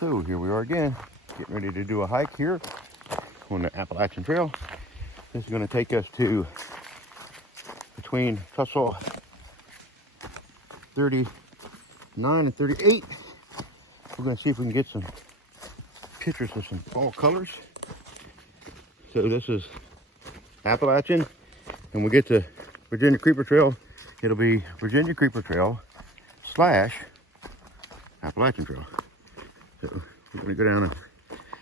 So here we are again, getting ready to do a hike here on the Appalachian Trail. This is going to take us to between Tussle 39 and 38. We're going to see if we can get some pictures of some fall colors. So this is Appalachian, and we get to Virginia Creeper Trail. It'll be Virginia Creeper Trail / Appalachian Trail. So we're going to go down and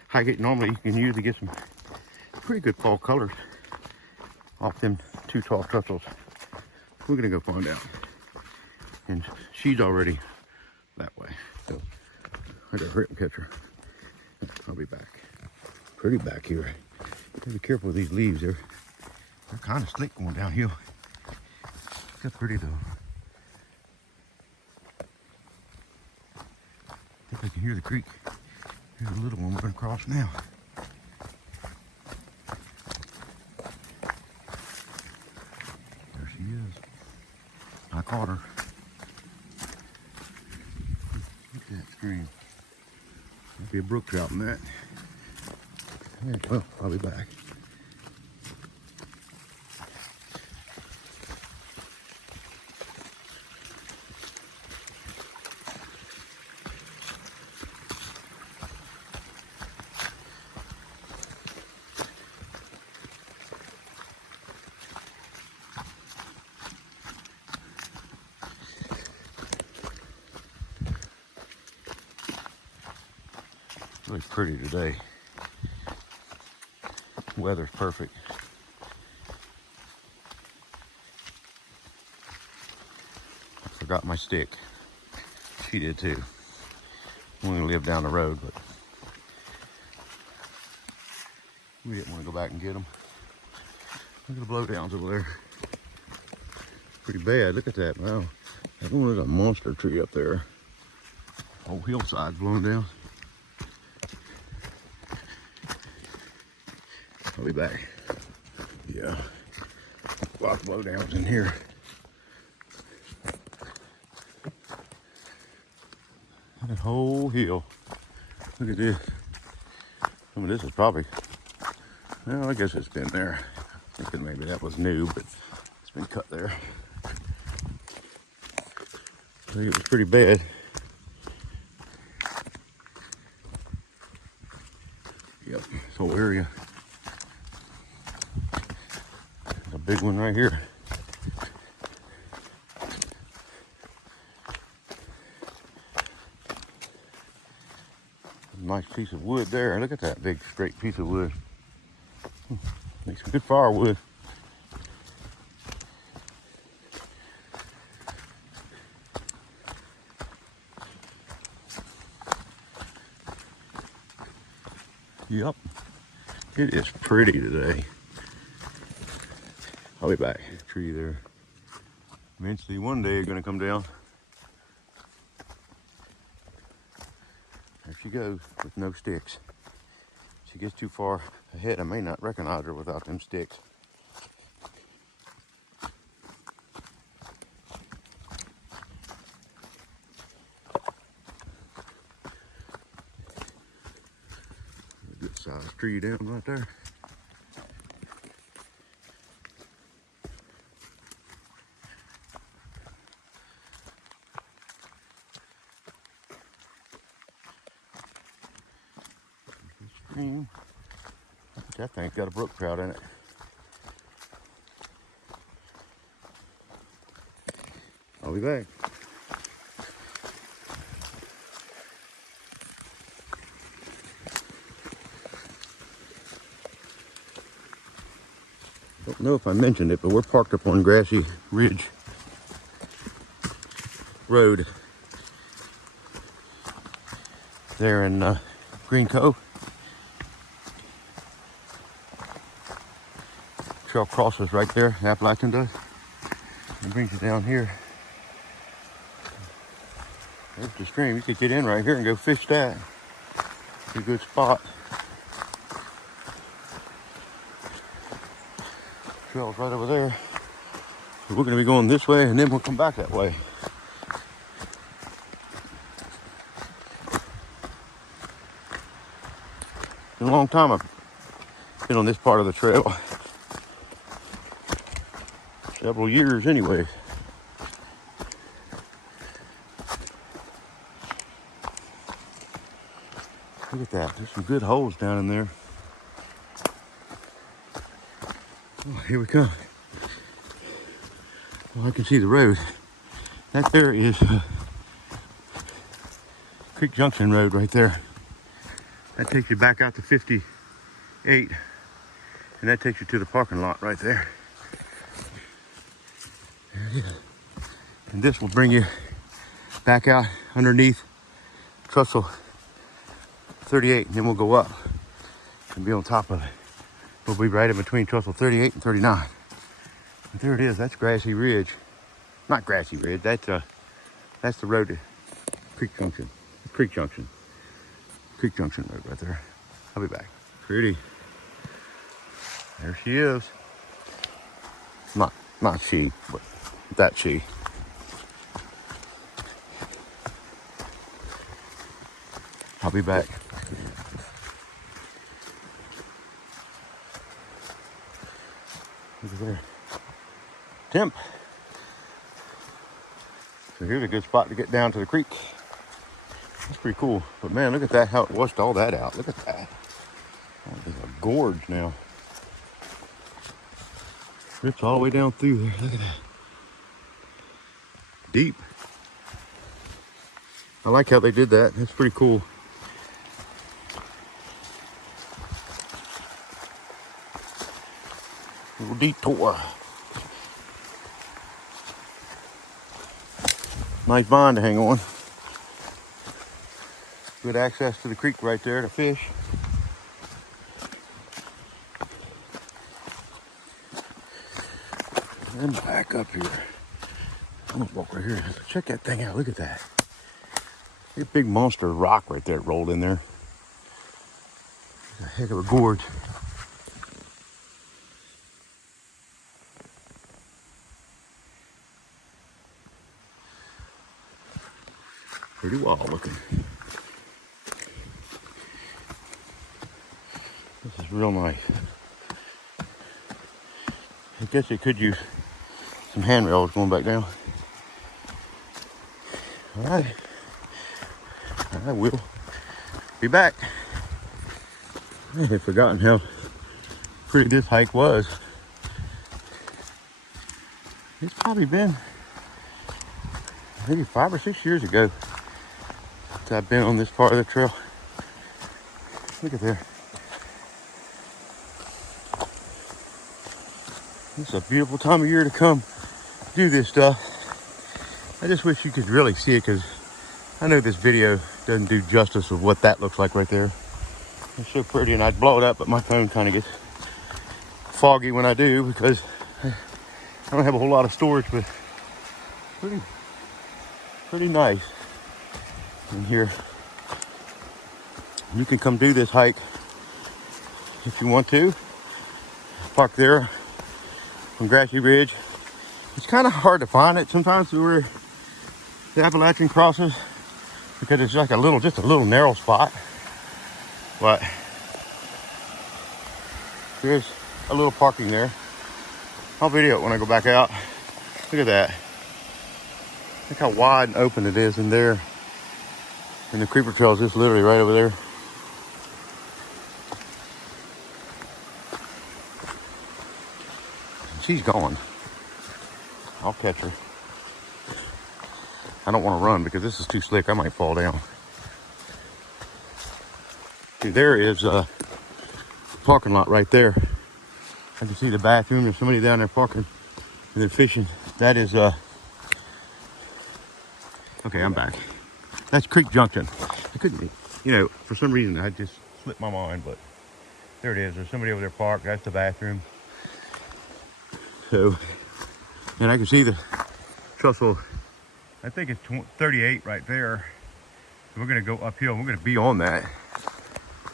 hike it. Normally you can usually get some pretty good fall colors off them two tall tussles. We're going to go find out. And she's already that way. So I got a hurry up and catch her. I'll be back. Pretty back here. Be careful with these leaves. They're kind of slick going downhill. That's pretty though. I think I can hear the creek. Here's a little one we're going to cross now. There she is. I caught her. Look at that stream. Might be a brook trout in that. Well, I'll be back. Really pretty today. Weather's perfect. I forgot my stick. She did too. We only live down the road, but we didn't want to go back and get them. Look at the blowdowns over there. Pretty bad. Look at that. Wow. That one is a monster tree up there. Whole hillside's blown down. I'll be back. Yeah, lots of blowdowns in here. That whole hill. Look at this. Some of this is probably, well, I guess it's been there. Thinking maybe that was new, but it's been cut there. I think it was pretty bad. Yep, this whole area. A big one right here. Nice piece of wood there. Look at that big straight piece of wood. Makes some good firewood. Yep, it is pretty today. I'll be back. This tree there. Eventually one day it's gonna come down. There she goes with no sticks. She gets too far ahead, I may not recognize her without them sticks. A good sized tree down right there. Stream. That thing's got a brook trout in it. I'll be back. Don't know if I mentioned it, but we're parked up on Grassy Ridge Road there in Green Cove. Trail crosses right there, Appalachian does. And brings you down here. There's the stream. You could get in right here and go fish that. It's a good spot. Trail's right over there. So we're going to be going this way and then we'll come back that way. In a long time I've been on this part of the trail. Several years anyway. Look at that. There's some good holes down in there. Oh, here we come. Well, I can see the road. That there is Creek Junction Road right there. That takes you back out to 58, and that takes you to the parking lot right there. There it is. And this will bring you back out underneath Trestle 38, and then we'll go up and be on top of it. We'll be right in between Trestle 38 and 39. But there it is. That's Grassy Ridge. Not Grassy Ridge. That's the road to Creek Junction. Creek Junction Road right there. I'll be back. Pretty. There she is. Not she, but that she. I'll be back. Look at there. Temp. So here's a good spot to get down to the creek. That's pretty cool. But man, look at that, how it washed all that out. Look at that. Oh, there's a gorge now. Rips all the way down through there. Look at that. Deep. I like how they did that. That's pretty cool. Little detour. Nice vine to hang on. Good access to the creek right there to fish. And then back up here. I'm gonna walk right here. Check that thing out. Look at that. A big monster rock right there rolled in there. It's a heck of a gorge. Pretty wild looking. This is real nice. I guess it could use some handrails going back down. All right. I will be back. I had forgotten how pretty this hike was. It's probably been maybe 5 or 6 years ago since I've been on this part of the trail. Look at there. It's a beautiful time of year to come do this stuff. I just wish you could really see it, because I know this video doesn't do justice of what that looks like right there. It's so pretty, and I'd blow it up, but my phone kind of gets foggy when I do, because I don't have a whole lot of storage, but pretty nice in here. You can come do this hike if you want to. Park there on Grassy Ridge. It's kind of hard to find it sometimes where the Appalachian crosses, because it's like just a little narrow spot. But there's a little parking there. I'll video it when I go back out. Look at that. Look how wide and open it is in there. And the creeper trail is just literally right over there. She's gone. I'll catch her. I don't want to run because this is too slick. I might fall down. See, there is a parking lot right there. I can see the bathroom. There's somebody down there parking and they're fishing. That is okay, I'm back. That's Creek Junction. I couldn't, for some reason I just slipped my mind, but there it is. There's somebody over there parked. That's the bathroom. So, and I can see the trestle. I think it's 38 right there. We're gonna go uphill. We're gonna be on that.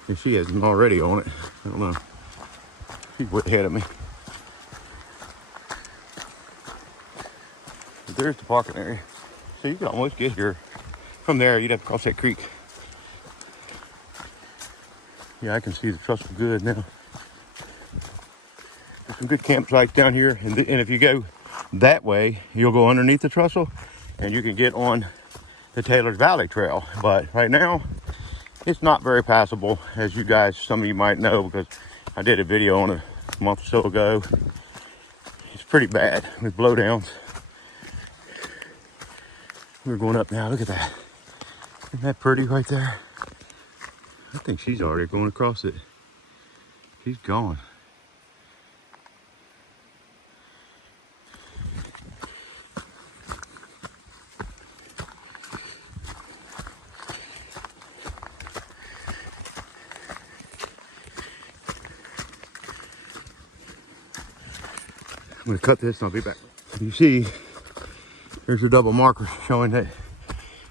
If she hasn't already on it, I don't know. She's way ahead of me. But there's the parking area. So you can almost get here. From there, you'd have to cross that creek. Yeah, I can see the trestle good now. There's some good campsites down here, and if you go that way, you'll go underneath the trestle, and you can get on the Taylor's Valley Trail. But right now, it's not very passable, as you guys, some of you might know, because I did a video on it a month or so ago. It's pretty bad with blowdowns. We're going up now. Look at that. Isn't that pretty right there? I think she's already going across it. She's gone. I'm going to cut this and I'll be back. You see, there's a double marker showing that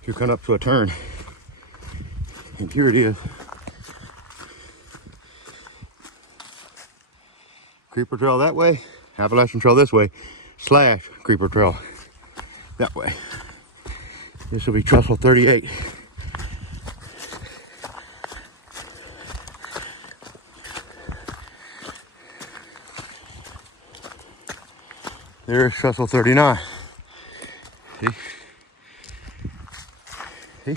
you're coming up to a turn. And here it is. Creeper Trail that way, Appalachian Trail this way, / Creeper Trail that way. This will be trestle 38. There's trestle 39. See? See?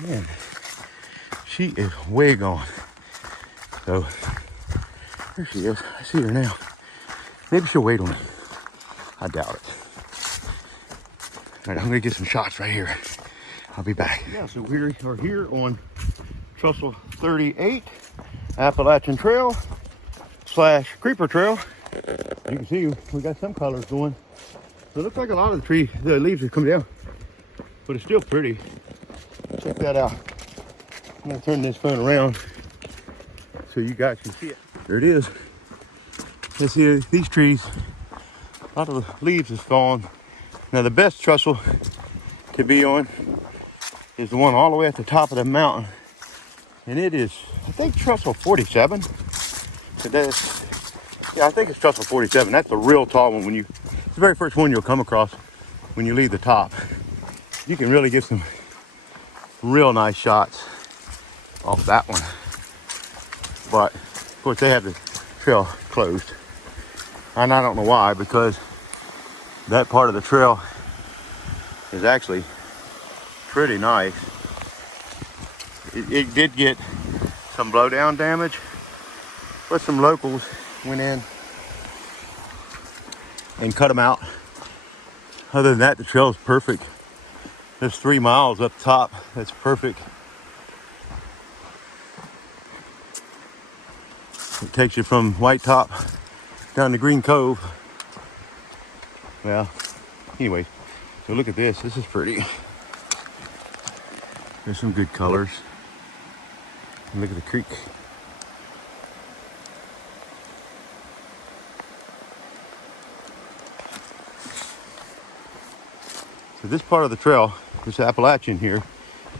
Man, she is way gone. So, there she is. I see her now. Maybe she'll wait on me. I doubt it. All right, I'm gonna get some shots right here. I'll be back. Yeah, so we are here on trestle 38, Appalachian Trail / Creeper Trail. You can see we got some colors going. So it looks like a lot of the leaves have come down, but it's still pretty. Check that out. I'm gonna turn this phone around so you guys can see it. There it is. Let's see these trees. A lot of the leaves is fallen. Now the best trestle to be on is the one all the way at the top of the mountain, and it is, I think, trestle 47. Yeah, I think it's trestle 47. That's the real tall one. It's the very first one you'll come across when you leave the top. You can really get some real nice shots off that one. But of course they have the trail closed, and I don't know why, because that part of the trail is actually pretty nice. It did get some blowdown damage, but some locals went in and cut them out. Other than that, the trail is perfect. There's 3 miles up top. That's perfect. It takes you from White Top down to Green Cove. Well, anyways, so look at this. This is pretty. There's some good colors. And look at the creek. So this part of the trail, this Appalachian here,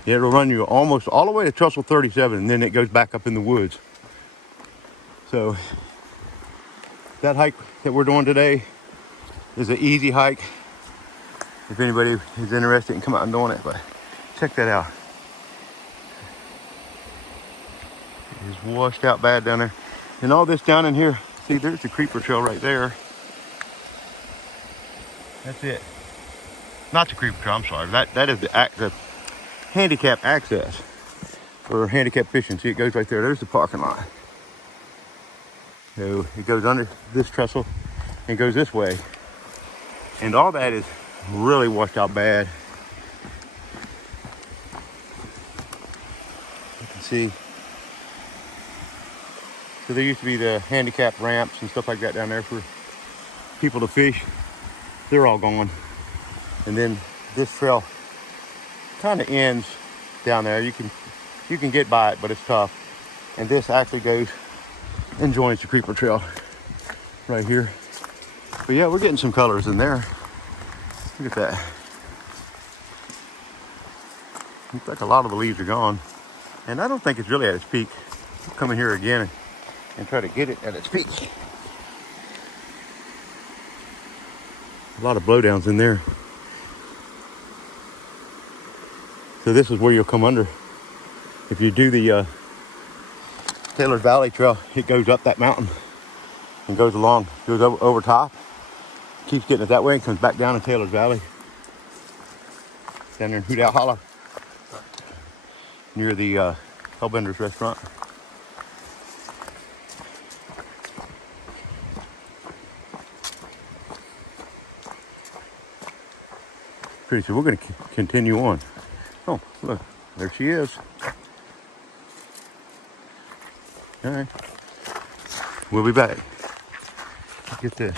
it'll run you almost all the way to trestle 37, and then it goes back up in the woods. So that hike that we're doing today is an easy hike if anybody is interested in come out and doing it. But check that out. It's washed out bad down there. And all this down in here, see, there's the Creeper Trail right there. That's it. Not the Creeper Trail, I'm sorry. That is the handicap access for handicap fishing. See, it goes right there. There's the parking lot. So it goes under this trestle and goes this way. And all that is really washed out bad. You can see. So there used to be the handicap ramps and stuff like that down there for people to fish. They're all gone. And then this trail kind of ends down there. You can get by it, but it's tough. And this actually goes and joins the Creeper Trail right here. But yeah, we're getting some colors in there. Look at that. Looks like a lot of the leaves are gone. And I don't think it's really at its peak. We'll come in here again and try to get it at its peak. A lot of blowdowns in there. So this is where you'll come under. If you do the Taylor's Valley Trail, it goes up that mountain and goes along, goes over top, keeps getting it that way and comes back down in Taylor's Valley. Down there in Hootout Hollow, near the Hellbender's restaurant. Pretty soon we're going to continue on. Oh, look, there she is. All right, we'll be back. Get this.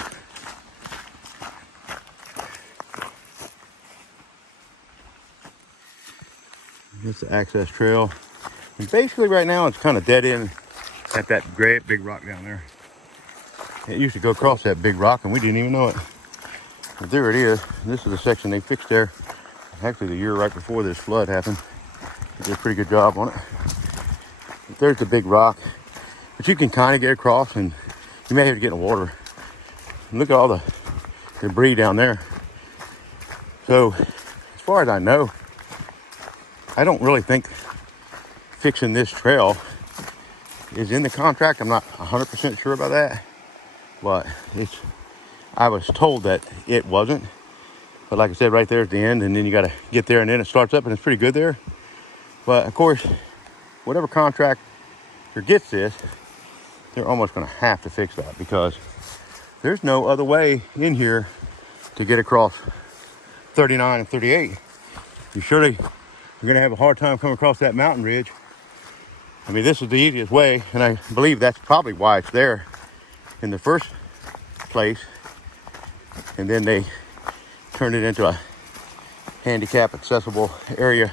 It's the access trail. And basically right now it's kind of dead end at that great big rock down there. It used to go across that big rock and we didn't even know it. But there it is. This is the section they fixed there. Actually the year right before this flood happened. They did a pretty good job on it. But there's the big rock. But you can kind of get across and you may have to get in the water. And look at all the debris down there. So as far as I know, I don't really think fixing this trail is in the contract. I'm not 100% sure about that, but I was told that it wasn't. But like I said, right there at the end, and then you got to get there, and then it starts up, and it's pretty good there. But of course, whatever contractor gets this, they're almost going to have to fix that because there's no other way in here to get across 39 and 38. You surely are going to have a hard time coming across that mountain ridge. I mean, this is the easiest way, and I believe that's probably why it's there in the first place. And then they turned it into a handicap accessible area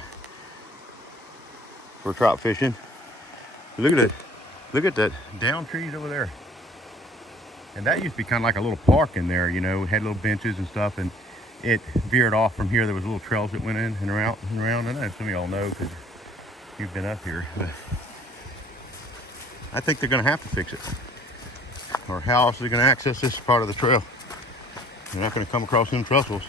for trout fishing. Look at the down trees over there. And that used to be kind of like a little park in there, you know, it had little benches and stuff, and it veered off from here. There was little trails that went in and around and around. I know some of y'all know because you've been up here, but I think they're going to have to fix it. Or how else are they going to access this part of the trail? They're not going to come across them trussels.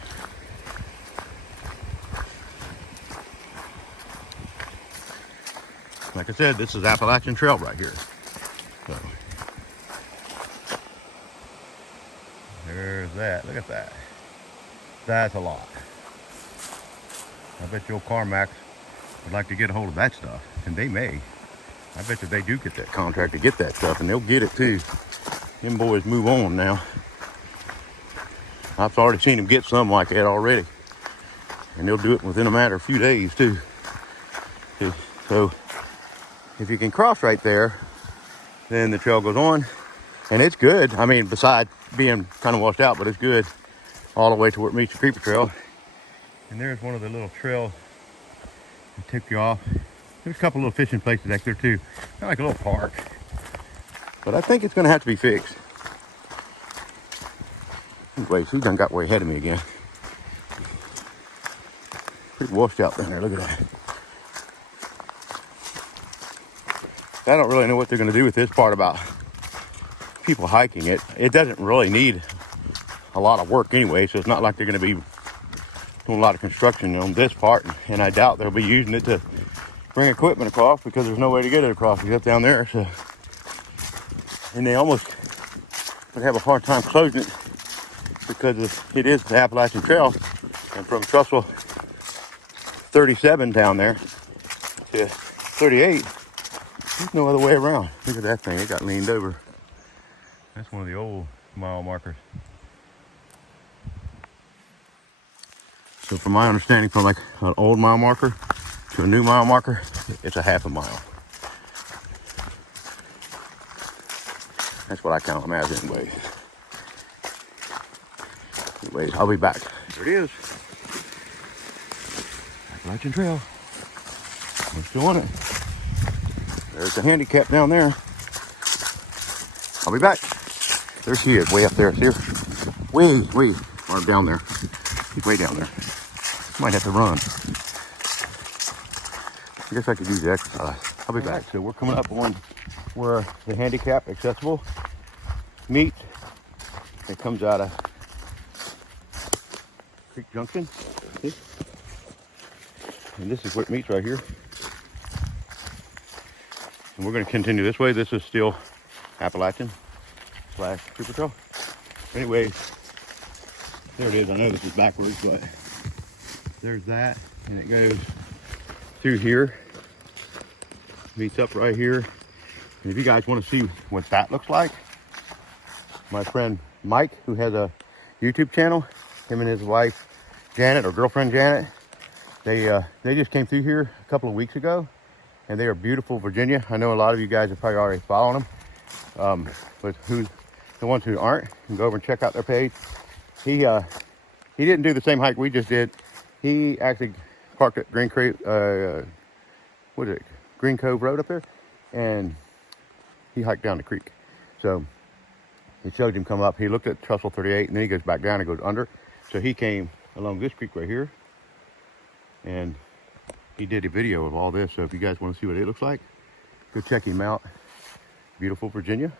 Like I said, this is Appalachian Trail right here. So there's that. Look at that. That's a lot. I bet your Carmax would like to get a hold of that stuff, and they may. I bet that they do get that contract to get that stuff, and they'll get it too. Them boys move on now. I've already seen them get some like that already, and they'll do it within a matter of a few days too. So if you can cross right there, then the trail goes on, and it's good. I mean, besides being kind of washed out, but it's good all the way to where it meets the Creeper Trail. And there's one of the little trails that took you off. There's a couple little fishing places back there too, kind of like a little park. But I think it's going to have to be fixed. Wait, he done got way ahead of me again. Pretty washed out down there. Look at that. I don't really know what they're going to do with this part about people hiking it. It doesn't really need a lot of work anyway, so it's not like they're going to be doing a lot of construction on this part, and I doubt they'll be using it to bring equipment across because there's no way to get it across except down there. So, and they almost would have a hard time closing it because it is the Appalachian Trail, and from Trussell 37 down there to 38, there's no other way around. Look at that thing, it got leaned over. That's one of the old mile markers. So from my understanding, from like an old mile marker to a new mile marker, it's a half a mile. That's what I count them as anyway. Anyways, I'll be back. There it is. Appalachian Trail. We're still on it. There's the handicap down there. I'll be back. There she is, way up there. See her? Way, or down there. She's way down there. Might have to run. I guess I could use the exercise. I'll be back. So we're coming up on where the handicap accessible meet. It comes out of Creek Junction. See? And this is where it meets right here. And we're going to continue this way. This is still Appalachian / Cooper Trail. Anyway, there it is. I know this is backwards, but there's that. And it goes through here. Meets up right here. And if you guys want to see what that looks like, my friend Mike, who has a YouTube channel, him and his wife Janet, or girlfriend Janet, they just came through here a couple of weeks ago, and they are beautiful Virginia. I know a lot of you guys are probably already following them, but the ones who aren't, can go over and check out their page. He didn't do the same hike we just did. He actually parked at Green Cove Road up there, and he hiked down the creek. So it showed him come up. He looked at Trestle 38, and then he goes back down and goes under. So he came along this creek right here, and he did a video of all this. So if you guys want to see what it looks like, go check him out. Beautiful Virginia.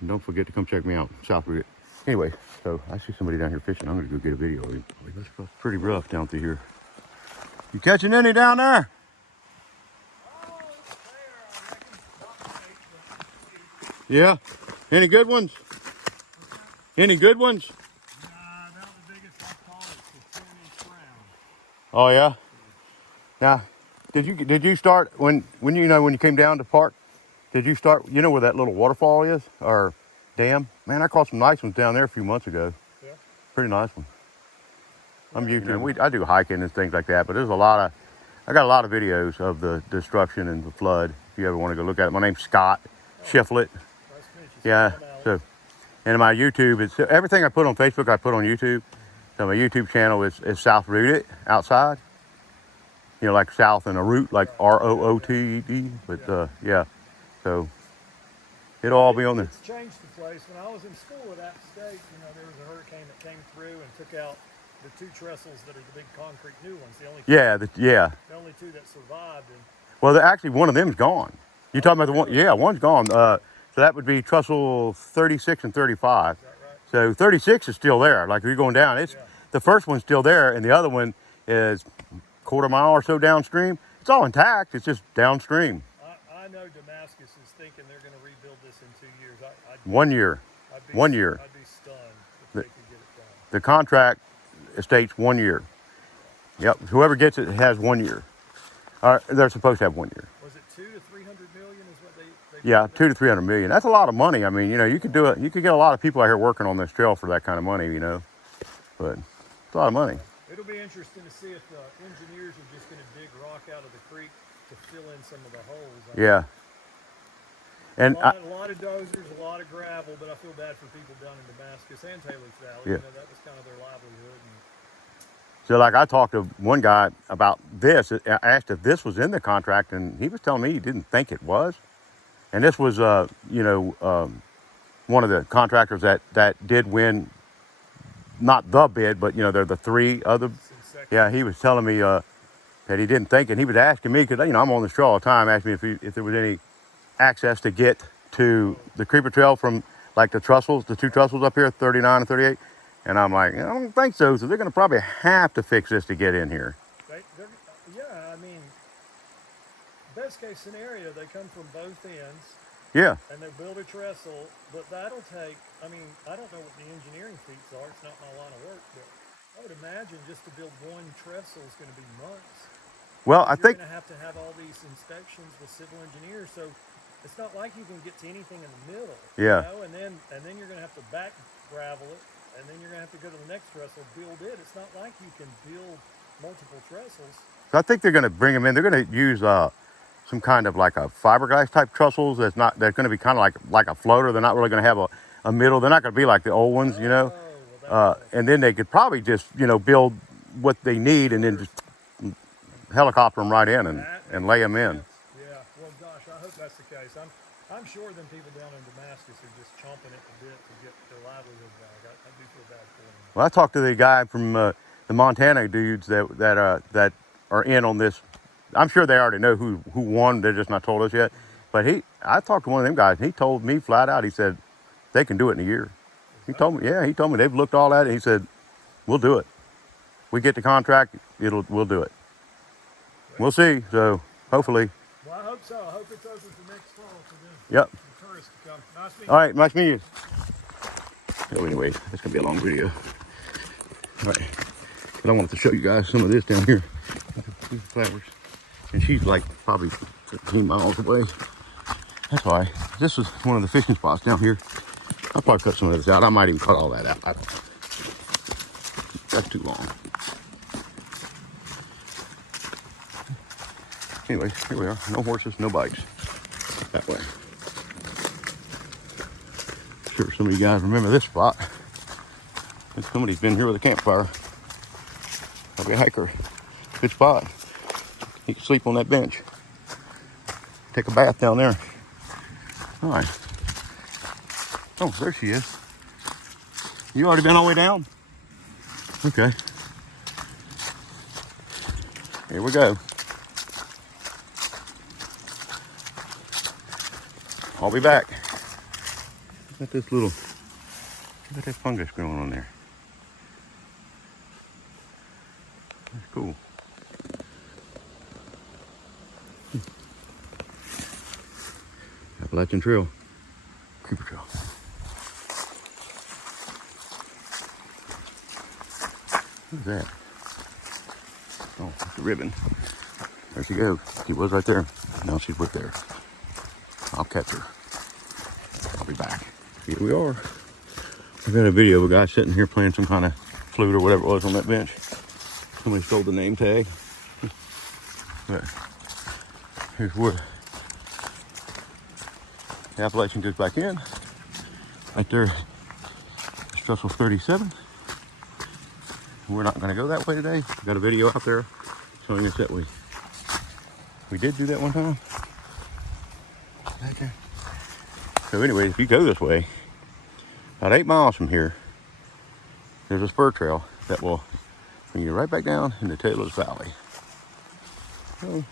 And don't forget to come check me out, South Route. Anyway, so I see somebody down here fishing. I'm going to go get a video of him. It's pretty rough down through here. You catching any down there? Yeah. Any good ones? Any good ones? Nah, about the biggest I've caught is the 10-inch round. Oh yeah. Now, did you start when you came down to park? Did you start? You know where that little waterfall is or dam? Man, I caught some nice ones down there a few months ago. Yeah. Pretty nice one. I'm YouTube. I do hiking and things like that, but I got a lot of videos of the destruction and the flood. If you ever want to go look at it, my name's Scott Shiflett. Yeah. So, and my YouTube is everything I put on Facebook. I put on YouTube. So my YouTube channel is South Rooted outside. You know, like south and a root, like ROOTED. But yeah. So it'll all be on there. It's changed the place. When I was in school at App State, there was a hurricane that came through and took out the 2 trestles that are the big concrete new ones. The only the only 2 that survived. And well, actually, one of them's gone. You talking about the one? Yeah, one's gone. So that would be trestle 36 and 35. Is that right? So 36 is still there. Like if you're going down, the first one's still there, and the other one is quarter mile or so downstream. It's all intact. It's just downstream. I know Damascus is thinking they're going to rebuild this in 2 years. 1 year. 1 year. I'd be stunned if they could get it done. The contract states 1 year. Yep. Whoever gets it has 1 year. They're supposed to have 1 year. Was it 2 to 300 million is what they Yeah, 2 to 300 million. That's a lot of money. I mean, you could do it. You could get a lot of people out here working on this trail for that kind of money, But it's a lot of money. It'll be interesting to see if the engineers are just going to dig rock out of the creek to fill in some of the holes. Yeah. And a lot of dozers, a lot of gravel, but I feel bad for people down in Damascus and Taylor's Valley. Yeah. That was kind of their livelihood. So like I talked to one guy about this. I asked if this was in the contract, and he was telling me he didn't think it was. And this was, one of the contractors that did win, not the bid, but, they're the 3 other. Yeah, he was telling me that he didn't think, and he was asking me, because, I'm on this trail all the time, asking me if there was any access to get to the Creeper Trail from, like, the 2 trestles up here, 39 and 38. And I'm like, I don't think so. So they're going to probably have to fix this to get in here. Yeah, I mean, best case scenario, they come from both ends. Yeah. And they build a trestle, but that'll take, I don't know what the engineering feats are. It's not my line of work, but I would imagine just to build 1 trestle is going to be months. Well, I think you're going to have all these inspections with civil engineers, so it's not like you can get to anything in the middle. Yeah. And then you're going to have to back gravel it, and then you're going to have to go to the next trestle, build it. It's not like you can build multiple trestles. So I think they're going to bring them in. They're going to use some kind of like a fiberglass type trestles. They're going to be kind of like a floater. They're not really going to have a middle. They're not going to be like the old ones, and then they could probably just, build what they need and then just helicopter them right in and lay them in. Yeah, well, gosh, I hope that's the case. I'm sure them people down in Damascus are just chomping at the bit to get their livelihood back. I do feel bad for them. Well, I talked to the guy from the Montana dudes that are in on this. I'm sure they already know who won. They're just not told us yet. But I talked to one of them guys, and he told me flat out. He said they can do it in a year. He told me they've looked all at it. He said we'll do it. we get the contract, we'll do it. We'll see. So hopefully. Well, I hope so. I hope it's open for next fall for them. Yep. The tourists to come. Nice meeting you. All right, nice meeting you. So anyway, it's gonna be a long video. All right, but I wanted to show you guys some of this down here. These flowers, and she's like probably 15 miles away. That's all right. This was one of the fishing spots down here. I'll probably cut some of this out. I might even cut all that out. I don't know. That's too long. Anyway, here we are. No horses, no bikes. That way. Sure some of you guys remember this spot. And somebody's been here with a campfire. Probably a hiker. Good spot. You can sleep on that bench. Take a bath down there. All right. Oh, there she is. You already been all the way down? Okay. Here we go. I'll be back. Look at this little, look at that fungus growing on there. That's cool. Appalachian Trail, Creeper Trail. What's that? Oh, it's a ribbon. There she goes. She was right there. Now she's right there. I'll catch her. I'll be back. Here we are. I got a video of a guy sitting here playing some kind of flute or whatever it was on that bench. Somebody stole the name tag. But here's where the Appalachian goes back in. Right there, Strussel 37. We're not going to go that way today. We got a video out there showing us that we did do that one time. Right there. So anyways, if you go this way, about 8 miles from here, there's a spur trail that will bring you right back down into Taylor's Valley. So,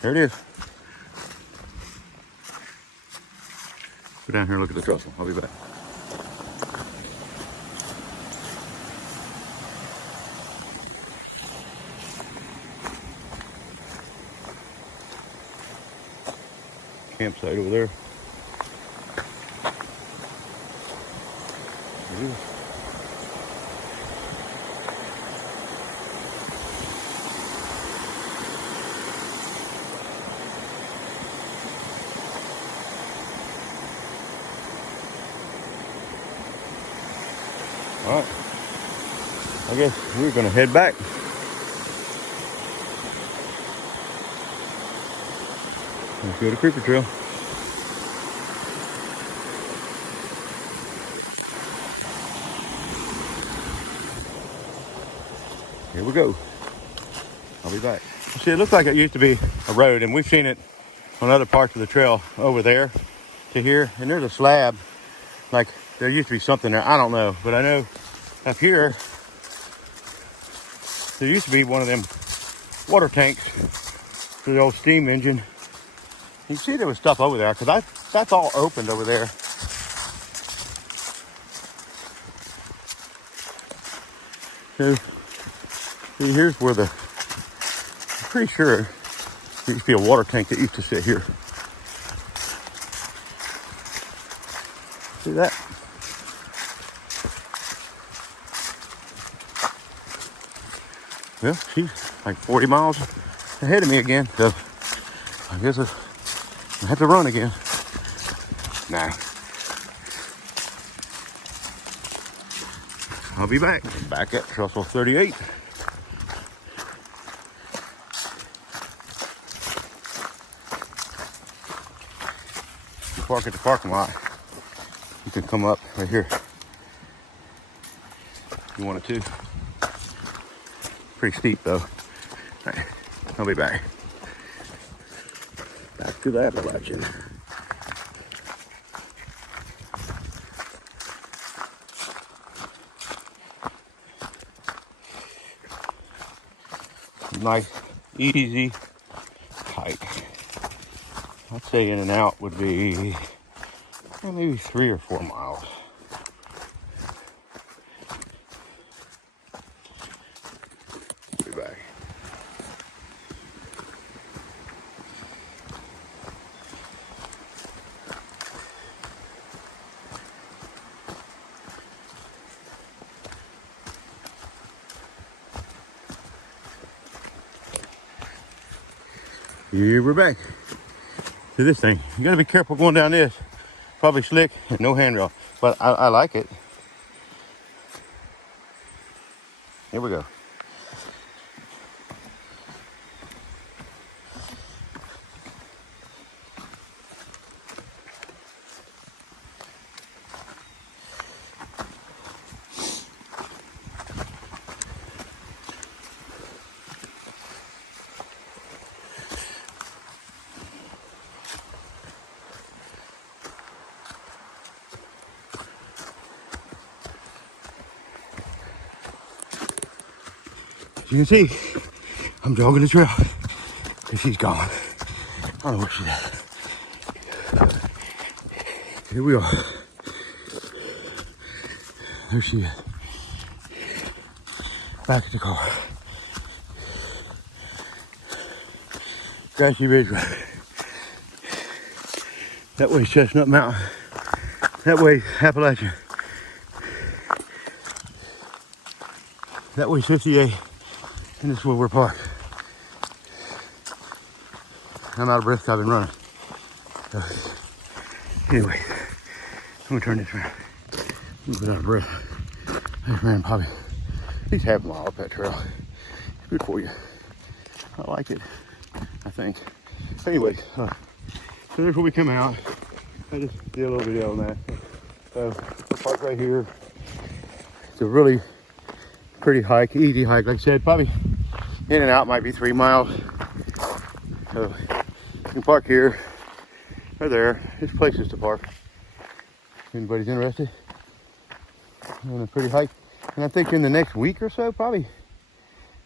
there it is. Go down here and look at the trestle. I'll be back. Campsite over there. There it is. All right. I guess we're gonna head back. Let's go to Creeper Trail. Here we go. I'll be back. See, it looks like it used to be a road, and we've seen it on other parts of the trail over there to here. And there's a slab, like there used to be something there. I don't know, but I know up here there used to be one of them water tanks for the old steam engine. You see there was stuff over there, because that's all opened over there. Here's where I'm pretty sure there used to be a water tank that used to sit here. See that? Well, she's like 40 miles ahead of me again, so I guess I have to run again. Nah. I'll be back. Back at Strussel 38. You park at the parking lot. You can come up right here if you wanted to. Pretty steep though. All right, I'll be back. Back to the Appalachian. Nice, easy hike. I'd say in and out would be maybe 3 or 4 miles. Here we're back to this thing. You gotta be careful going down this. Probably slick and no handrail, but I like it. Here we go. As you can see, I'm jogging the trail and she's gone. I don't know where she's at. Here we are. There she is. Back at the car. Grassy Ridge Road. That way Chestnut Mountain. That way Appalachian. That way 58. And this is where we're parked. I'm out of breath, I've been running. So, anyway, I'm gonna turn this around. I'm a bit out of breath. This man probably, he's half a mile up that trail. It's good for you. I like it, I think. Anyway, so there's where we come out. I just did a little video on that. So we're parked right here. It's a really pretty hike, easy hike. Like I said, probably in and out might be 3 miles. So you can park here or there. There's places to park. If anybody's interested in a pretty hike. And I think in the next week or so, probably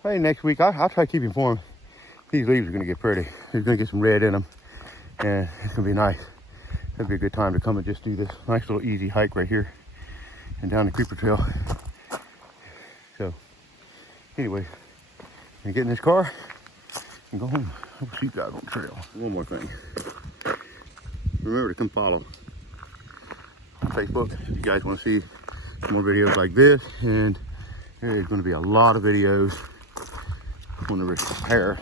next week, I'll try to keep you informed. These leaves are gonna get pretty. There's gonna get some red in them and it's gonna be nice. That'd be a good time to come and just do this nice little easy hike right here and down the Creeper Trail. So anyway, I'm gonna get in this car and go home. I'll see you guys on the trail. One more thing. Remember to come follow on Facebook if you guys want to see more videos like this. And there's going to be a lot of videos on the repair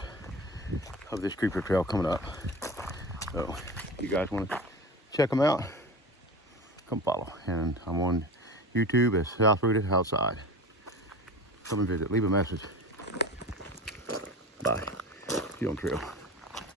of this Creeper Trail coming up. So if you guys want to check them out, come follow. And I'm on YouTube as South Rooted Outside. Come and visit, leave a message. Bye. See you on trail.